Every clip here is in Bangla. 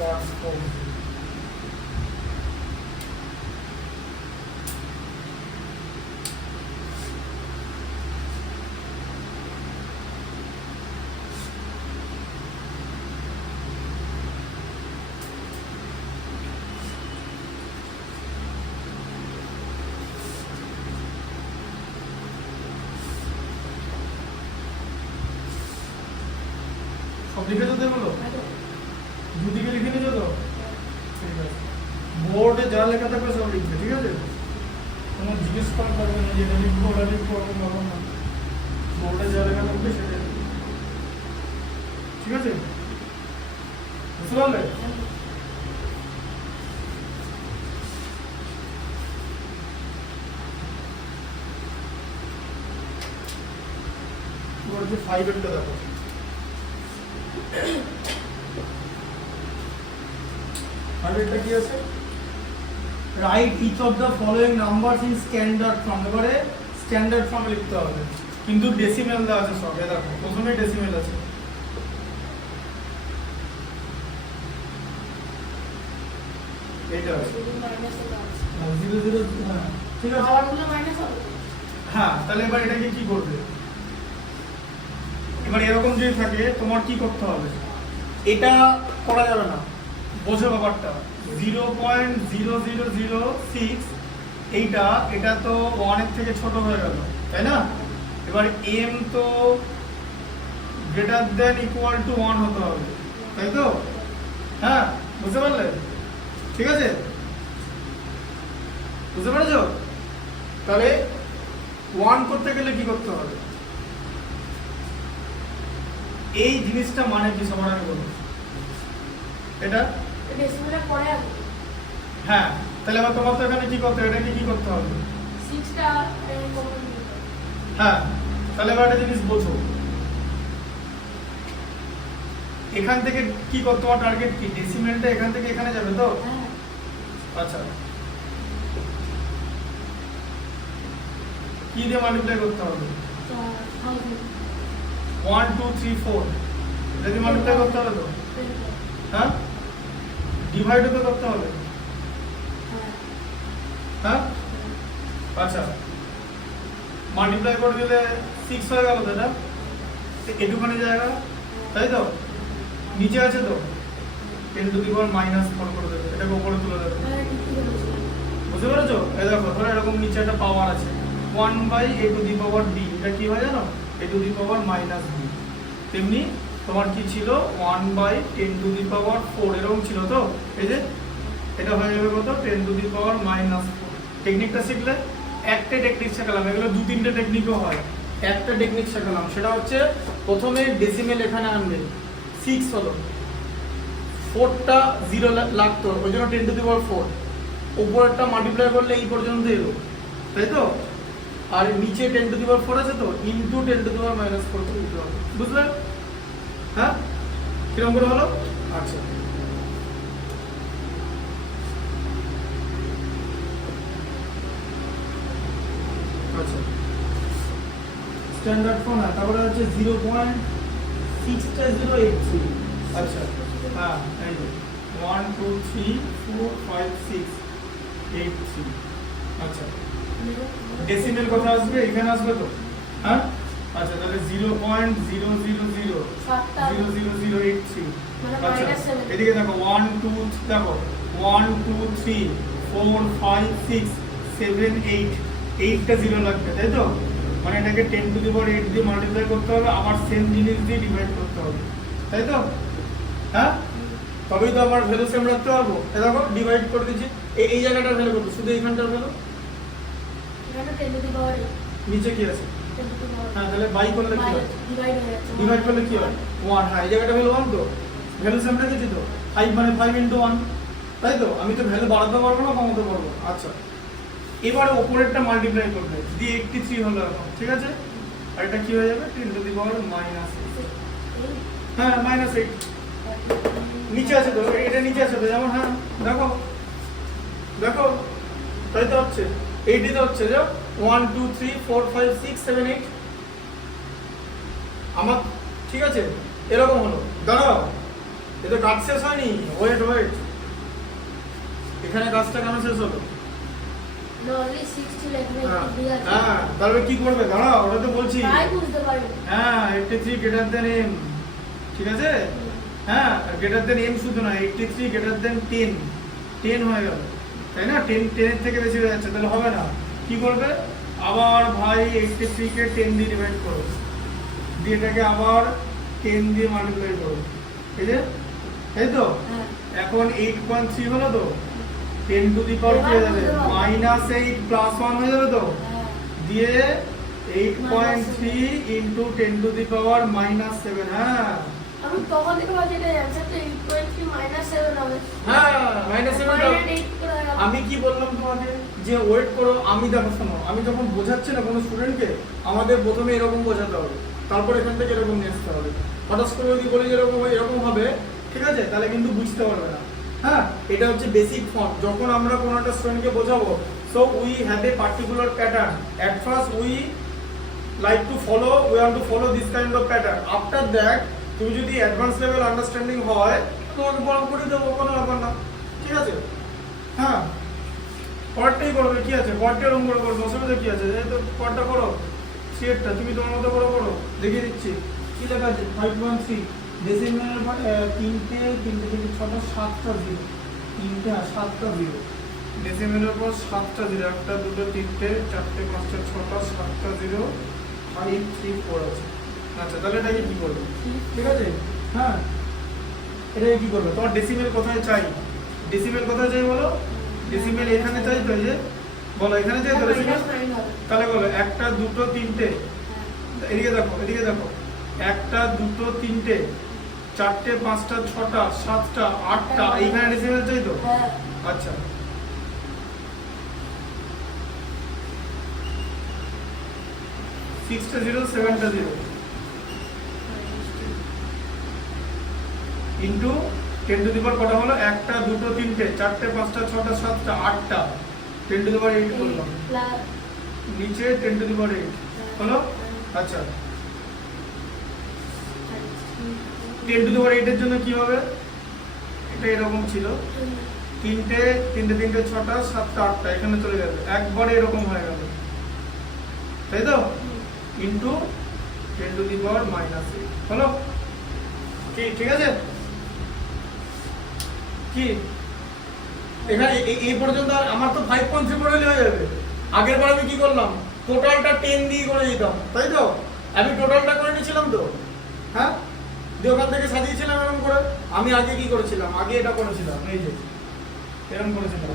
ট্রান্সপোজ সব লিখেছো তো এগুলো? দুদিকে লিখে নিয়েছো তো? ঠিক আছে। বোর্ডে যা লেখা থাকবে সব লিখবে, ঠিক আছে? কোনো জিজ্ঞেস করা করবে না যে এটা লিখবো ওটা লিখবো ওরকম ব্যাপার না। বোর্ডে যা লেখা থাকবে সেটা লিখবে, ঠিক আছে? বুঝতে পারলে? তোমার যে 5 এরটা দেখো, এটা কি আছে? Write each of the following numbers in standard form. এবারে স্ট্যান্ডার্ড ফর্মে লিখতে হবে, কিন্তু ডেসিমেল দেওয়া আছে সব। দেখো প্রথমে ডেসিমেল আছে, এটা আছে 0 0, হ্যাঁ ঠিক আছে। হ্যাঁ, তাহলে এবার এটাকে কি করবে? এবার এরকম যদি থাকে তোমার কি করতে হবে? এটা করা যাবে না, বোঝো ব্যাপারটা। 0.0006 এইটা, এটা তো 1 এর থেকে ছোট হয়ে গেল, তাই না? এবার m তো গ্রেটার দেন ইকুয়াল টু 1 হতে হবে, তাই তো? হ্যাঁ, বুঝতে পারলে? ঠিক আছে, বুঝতে পেরেছো? তাহলে 1 করতে গেলে কি করতে হবে? এই জিনিসটা মানে কি সবার আগে বলুন? এটা ডেসিমেলের পরে আসবে। হ্যাঁ, তাহলে এবার তোমার তো এখানে কি করতে হবে? এটাকে কি করতে হবে? 6টা কমন নিতে হবে। হ্যাঁ, তাহলে এবার একটা জিনিস বোঝো, এখান থেকে কি করতে হবে? টার্গেট কি? ডেসিমেলটা এখান থেকে এখানে যাবে তো? হ্যাঁ। আচ্ছা, কি দিয়ে মাল্টিপ্লাই করতে হবে? 1 2 3 4 এটা দিয়ে মাল্টিপ্লাই করতে হবে তো? হ্যাঁ, ডিভাইড তো করতে হবে। হ্যাঁ, আচ্ছা, মাল্টিপ্লাই করে দিলে 6 হয়ে গেল তো? এটা এটুখানি জায়গা, তাই তো? নিচে আছে তো 10 টু দি পাওয়ার -4 করে দেবে, এটাকে উপরে তুলে দেবে। বুঝতে পেরেছো? এই দেখো, ধরো এরকম নিচে একটা পাওয়ার আছে 1/a two the power b, এটা কি হয় জানো? a two the power -b। তেমনি তোমার কি ছিল? 1/10 টু দি পাওয়ার 4 এরকম ছিল তো? এই যে এটা হয়ে যাবে কত? 10 টু দি পাওয়ার -4। টেকনিকটা শিখলে, একটা টেকনিক শেখালাম, এগুলো 2-3টে টেকনিকও হয়। একটা টেকনিক শেখালাম, সেটা হচ্ছে প্রথমে ডেসিমেল এখানে আনবে, 6 হলো, 4টা 0 লাগতো, ওই জন্য 10 টু দি পাওয়ার 4, উপরেরটা মাল্টিপ্লাই করলে এই পর্যন্ত এলো, তাই তো? আর নিচে 10 টু দি পাওয়ার 4 আছে তো, ইনটু 10 টু দি পাওয়ার -4 করে দিতে হবে। বুঝলে? হ্যাঁ, কিরকম করে হলো? আচ্ছা, আচ্ছা, স্ট্যান্ডার্ড ফর্ম। তারপরে হচ্ছে 0.6083। আচ্ছা, হ্যাঁ, এই যে 1 2 3 4 5 6 8 3। আচ্ছা, ডেসিমেল কথা আসবে, এখানে আসবে তো? হ্যাঁ, আচ্ছা, তাহলে 0.000083। আচ্ছা, এদিকে দেখো 1 2, দেখো 1 2 3 4 5 6 7 8, 8টা 0 লাগবে, তাই তো? মানে এটাকে 10 টু দি পাওয়ার 8 দিয়ে মাল্টিপ্লাই করতে হবে, আবার সেম জিনিস দিয়ে ডিভাইড করতে হবে, তাই তো? হ্যাঁ, তবেই তো আমার ভ্যালু সেম রাখতে পারবো। এই দেখো ডিভাইড করে দিচ্ছি, এই জায়গাটার ভ্যালু কত? শুধু এইখানটার ভ্যালু। এখানে 10 টু দি পাওয়ার নিচে কি আছে? 10 টু দি পাওয়ার। হ্যাঁ, তাহলে বাই করলে কি হয়? ডিভাইড হয়ে যাচ্ছে। ডিভাইড করলে কি হয়? 1। হ্যাঁ, এই জায়গাটা ভ্যালু 1 তো, ভ্যালু সেম রেখেছি তো, 5 মানে 5 × 1, তাই তো? আমি তো ভ্যালু বাড়াতে পারবো না, কমাতে পারবো। আচ্ছা, এবারে উপরেরটা মাল্টিপ্লাই করবে, যদি 83 হলো এখন, ঠিক আছে? আর এটা কি হয়ে যাবে? 10 টু দি পাওয়ার -8। হ্যাঁ, -8। নিচে আছে তো, এটা নিচে আছে তো, যেমন, হ্যাঁ দেখো দেখো, তাই তো হচ্ছে, 80 তো হচ্ছে, যে 1 2 3 4 5 6 7 8 আমার, ঠিক আছে? এরকম হলো। দাঁড়াও, এটা কাজ শেষ হয়নি, ওয়েট ওয়েট, এখানে কাজটা কেন শেষ হলো? only 60 লাগবে হ্যাঁ, একটু দিয়ে আছে হ্যাঁ, তাহলে কি করবে দাঁড়াও, ওটা তো বলছি। তাই বুঝতে পারবে হ্যাঁ 83 গ্রেটার দেন এম, ঠিক আছে? হ্যাঁ গ্রেটার দেন এম শুধু না, 83 গ্রেটার দেন 10, 10 হয়ে গেল, তাই না? 10 10 এর থেকে বেশি হয়ে যাচ্ছে, তাহলে হবে না। কি করবে? আবার ভাই 83 কে 10 দিয়ে ডিভাইড করো, দিয়ে এটাকে আবার 10 দিয়ে মাল্টিপ্লাই করো, এই যে, তাই তো? হ্যাঁ এখন 8.3 হলো তো, 10 টু দি পাওয়ার কি হয়ে যাবে? -8 প্লাস 1 হয়ে যাবে তো, হ্যাঁ দিয়ে 8.3 ইন্টু 10 টু দি পাওয়ার -7। হ্যাঁ আমি তখন থেকে বলছি এটা অ্যানসার তো 8.3 -7 হবে হ্যাঁ -7 -8 করে গেল আমি কি বললাম তোমাকে যে ওয়েট করো, আমি দেখো শোনো, আমি যখন বোঝাচ্ছি না কোনো স্টুডেন্টকে, আমাদের প্রথমে এরকম বোঝাতে হবে, তারপর এখান থেকে এরকম নিয়ে আসতে হবে। হঠাৎ করে যদি বলি এরকম হয়, এরকম হবে, ঠিক আছে, তাহলে কিন্তু বুঝতে পারবে না। হ্যাঁ এটা হচ্ছে বেসিক ফর্ম। যখন আমরা কোনো একটা স্টুডেন্টকে বোঝাবো, so we have a particular pattern, at first we like to follow, we want to follow this kind of pattern. After that তুমি যদি অ্যাডভান্স লেভেল আন্ডারস্ট্যান্ডিং হয়, তোমাকে বড় করে দেবো, কোনো ব্যাপার না, ঠিক আছে? হ্যাঁ পরেরটাই করবে, কি আছে? পরেরটা এরকম করে করবে, অসুবিধা কি আছে? এই তো পরেরটা করো, সিএরটা তুমি তোমার মতো করে করো, দেখিয়ে দিচ্ছি। কি লেখা আছে? 5.3 ডেসিমেলের পর তিনটে ছটা সাতটা জিরো, তিনটে আর সাতটা জিরো, ডেসিমেলের পর সাতটা জিরো, একটা দুটো তিনটে চারটে পাঁচটা ছটা সাতটা জিরো, 5 3 4 আছে। আচ্ছা তাহলে এটাকে কি করবে? ঠিক আছে, হ্যাঁ এটাকে কি করবে? তোমার ডেসিমেল কোথায় চাই? ডেসিমেল কোথায় চাই বলো? ডেসিমেল এখানে চাই তো, এই যে বলো এখানে চাই তো ডেসিমেল, -9 হবে তাহলে বলো একটা দুটো তিনটে, এদিকে দেখো, এদিকে দেখো, একটা দুটো তিনটে চারটে পাঁচটা ছটা সাতটা আটটা, এইখানে ডেসিমেল চাই তো। হ্যাঁ আচ্ছা 6টা 0 7টা 0 ইন্টু 10 টু দি পাওয়ার কটা হলো? একটা দুটো তিনটে চারটে পাঁচটা ছটা সাতটা আটটা, 10 টু দি পাওয়ার 8 করলাম, প্লাস নিচে 10 টু দি পাওয়ার 8 হলো। আচ্ছা 10 টু দি পাওয়ার 8 এর জন্য কি হবে? এটা এরকম ছিল, তিনটে ছটা সাতটা আটটা, এখানে চলে যাবে, একবারে এরকম হয়ে গেল, তাই তো? ইন্টু 10 টু দি পাওয়ার -8 হলো কি? ঠিক আছে কি? এখানে এই পর্যন্ত আমার তো 5.3 মডেল হয়ে যাবে। আগের বার আমি কি করলাম? টোটালটা 10 দিয়ে করে দিতাম, তাই তো? আমি টোটালটা করে নিয়েছিলাম তো, হ্যাঁ দিয়ে ওখান থেকে সাজিয়েছিলাম এরকম করে। আমি আগে কি করেছিলাম? আগে এটা করেছিলাম, এই যে এরকম করেছিলাম,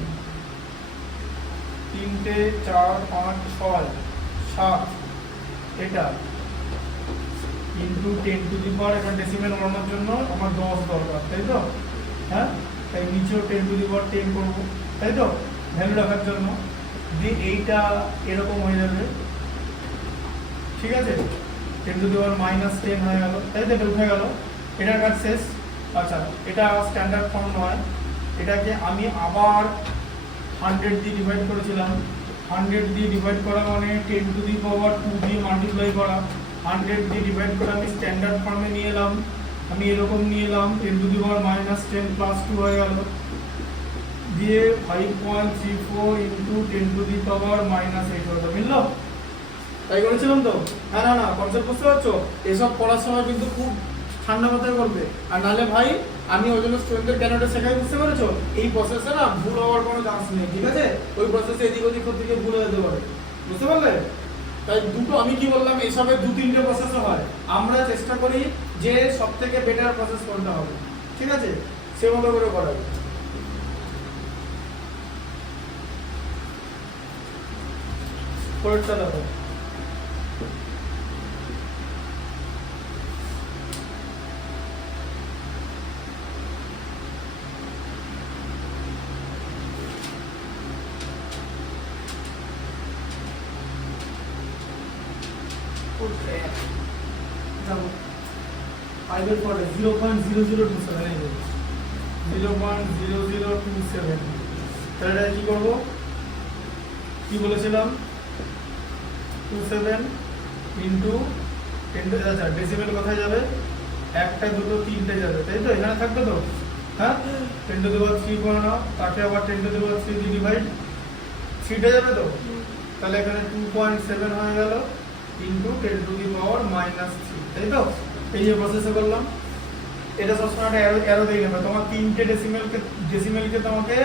3 4 5 6 7 এটা ইন্টু 10 টু দি পাওয়ার, এখন ডেসিমেল বানানোর জন্য আমার 10 দরকার, তাই তো? হ্যাঁ তাই নিচেও 10 টু দি পাওয়ার 10 করবো, তাই তো? ভ্যালু রাখার জন্য, দিয়ে এইটা এরকম হয়ে যাবে, ঠিক আছে? 10 টু দি পাওয়ার -10 হয়ে গেল, তাই তো? এটা উঠে গেল, এটার কাজ শেষ। আচ্ছা এটা স্ট্যান্ডার্ড ফর্ম নয়, এটাকে আমি আবার 100 দিয়ে ডিভাইড করেছিলাম, 100 দিয়ে ডিভাইড করা মানে 10 টু দি পাওয়ার 2 দিয়ে মাল্টিপ্লাই করা, 100 দিয়ে ডিভাইড করে আমি স্ট্যান্ডার্ড ফর্মে নিয়ে এলাম, আমি এরকম নিয়ে এলাম, 10 টু দি পাওয়ার -10 প্লাস 2 হয়ে গেল, দিয়ে 5.34 ইন্টু 10 টু দি পাওয়ার -8 হলো, মিললো? তাই করেছিলাম তো? হ্যাঁ না কনসেপ্ট বুঝতে পারছো? এসব পড়ার সময় কিন্তু খুব ঠান্ডা মাথায় করবে, আর নাহলে ভাই আমি ওই জন্য স্টুডেন্টদের কেন এটা শেখাই, বুঝতে পেরেছো? এই প্রসেসে না ভুল হওয়ার কোনো চান্স নেই, ঠিক আছে? ওই প্রসেসে এদিক ওদিক থেকে ভুল হয়ে যেতে পারে, বুঝতে পারলে? তাই দুটো আমি কি বললাম, এসবের 2-3টে প্রসেসও হয়, আমরা চেষ্টা করি যে সব থেকে বেটার প্রসেস কোনটা হবে, ঠিক আছে? সে মতো করে করাই। পরেরটা দেখো, যাবো 5 এর পরে 0.0027, এই যে 0.0027, তাহলে এটা কি করবো? কি বলেছিলাম? 27 ইন্টু 10, আচ্ছা ডেসিমেল কোথায় যাবে? একটা দুটো তিনটে যাবে, তাই তো? এখানে থাকবে তো, হ্যাঁ? 10 টু দি পাওয়ার 3 করে নাও, তাকে আবার 10 টু দি পাওয়ার 3 দিয়ে ডিভাইড, 3টে যাবে তো, তাহলে এখানে 2.7 হয়ে গেল ইন্টু 10 টু দি পাওয়ার -3, তাই তো? এই যে প্রসেসে করলাম, এটা সবসময় একটা অ্যারো দিয়ে নেবে। তোমার তিনটে ডেসিমেলকে তোমাকে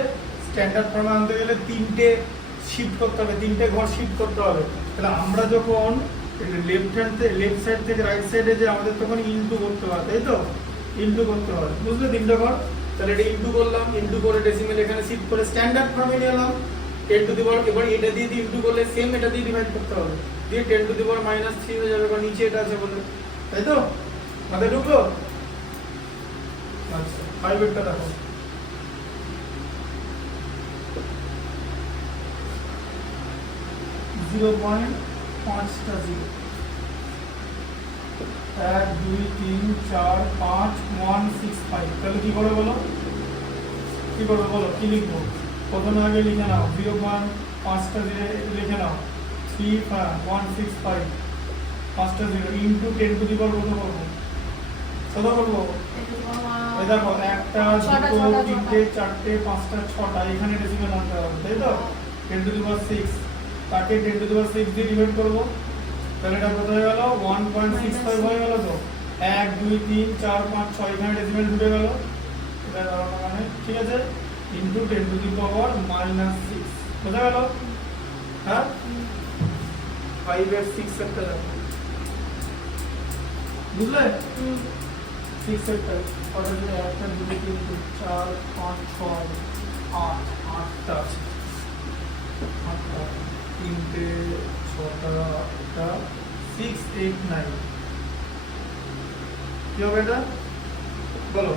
স্ট্যান্ডার্ড ফর্মে আনতে গেলে তিনটে শিফট করতে হবে, তিনটে ঘর শিফট করতে হবে। তাহলে আমরা যখন লেফট সাইড থেকে রাইট সাইডে যে আমাদের তখন ইনটু করতে হয়, তাই তো? ইনটু করতে হয়, বুঝলে? তিনটে ঘর, তাহলে এটা ইনটু করলাম, ইনটু করে ডেসিমেল এখানে শিফট করে স্ট্যান্ডার্ড ফর্মে নিয়ে এলাম। 10 টু দি পাওয়ার, এবার এটা দিয়ে ইনটু করলে সেম এটা দিয়ে ডিভাইড করতে হবে, দিয়ে 10 টু দি পাওয়ার -3 হয়ে যাবে, কারণ নিচে এটা আছে বলে, তাই তো? মাথায় ঢুকলো? আচ্ছা, 5 এরটা দেখো। জিরো পয়েন্ট 5টা 0, 1 2 3 4 5 1 6 5। তাহলে কি করে বলো, কি করবে বলো, কি লিখবো? প্রথমে আগে লিখে নাও 0.5টা 0 লিখে নাও, 3 1 6 5, 5টা 0 ইন্টু 10 টু দি পাওয়ার কত করবো? কত করবো? এই দেখো, একটা দুটো তিনটে চারটে পাঁচটা ছটা, এখানে ডেসিমেল আনতে হবে, তাই তো? 10 টু দি পাওয়ার 6, তাকে 10 টু দি পাওয়ার 6 দিয়ে ডিভাইড করবো, তাহলে এটা কত হয়ে গেল? 1.65 হয়ে গেল তো। 1 2 3 4 5 6, এখানে ডেসিমেল ঢুকে গেল, এটা দাঁড়ানো মানে, ঠিক আছে? ইন্টু 10 টু দি পাওয়ার -6, বোঝা গেল? হ্যাঁ, 5 এর 6 একটা যাবে, বুঝলে? 6 একটা কটা দিলে, 1 2 3 4 5 6 8, 8টা আছে, 8টা, 3টে 6টা 8টা 6 8 9, কি হবে এটা বলো?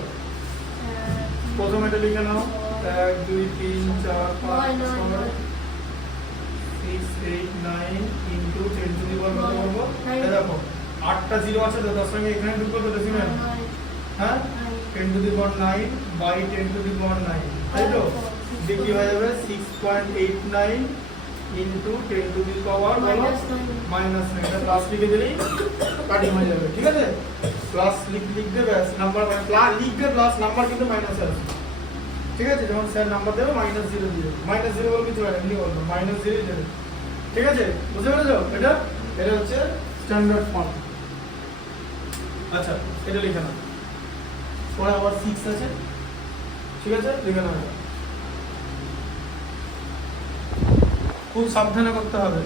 প্রথমে এটা লিখে নাও, 1 2 3 4 5 6 6 8 9 ইন্টু 10 টু দি পাওয়ার কত করবো? এই দেখো 8টা 0 আছে তো, তার সঙ্গে এখানে ঢুকলো তো ডেসিমেল, হ্যাঁ? 10 to the power 9 by 10 to the power 9, তাই তো? দিয়ে কি হয়ে যাবে? 6.89 ইন্টু 10 টু দি পাওয়ার বলো -9, এটা প্লাস লিখে দিলেই কাটিং হয়ে যাবে, ঠিক আছে? প্লাস লিখবে, ব্যাস, নাম্বার প্লাস লিখবে, প্লাস নাম্বার কিন্তু মাইনাস আসবে, ঠিক আছে? যখন স্যার নাম্বার দেবে -0 দিয়ে, -0 বলে কিছু হয় এমনি বলবো, -0 দেবে, ঠিক আছে? বুঝতে পেরেছো? এটা হচ্ছে স্ট্যান্ডার্ড ফর্ম। আচ্ছা, এটা লিখে নাও, পরে আবার 6 আছে, ঠিক আছে? লিখে নাও, খুব সাবধানে করতে হবে।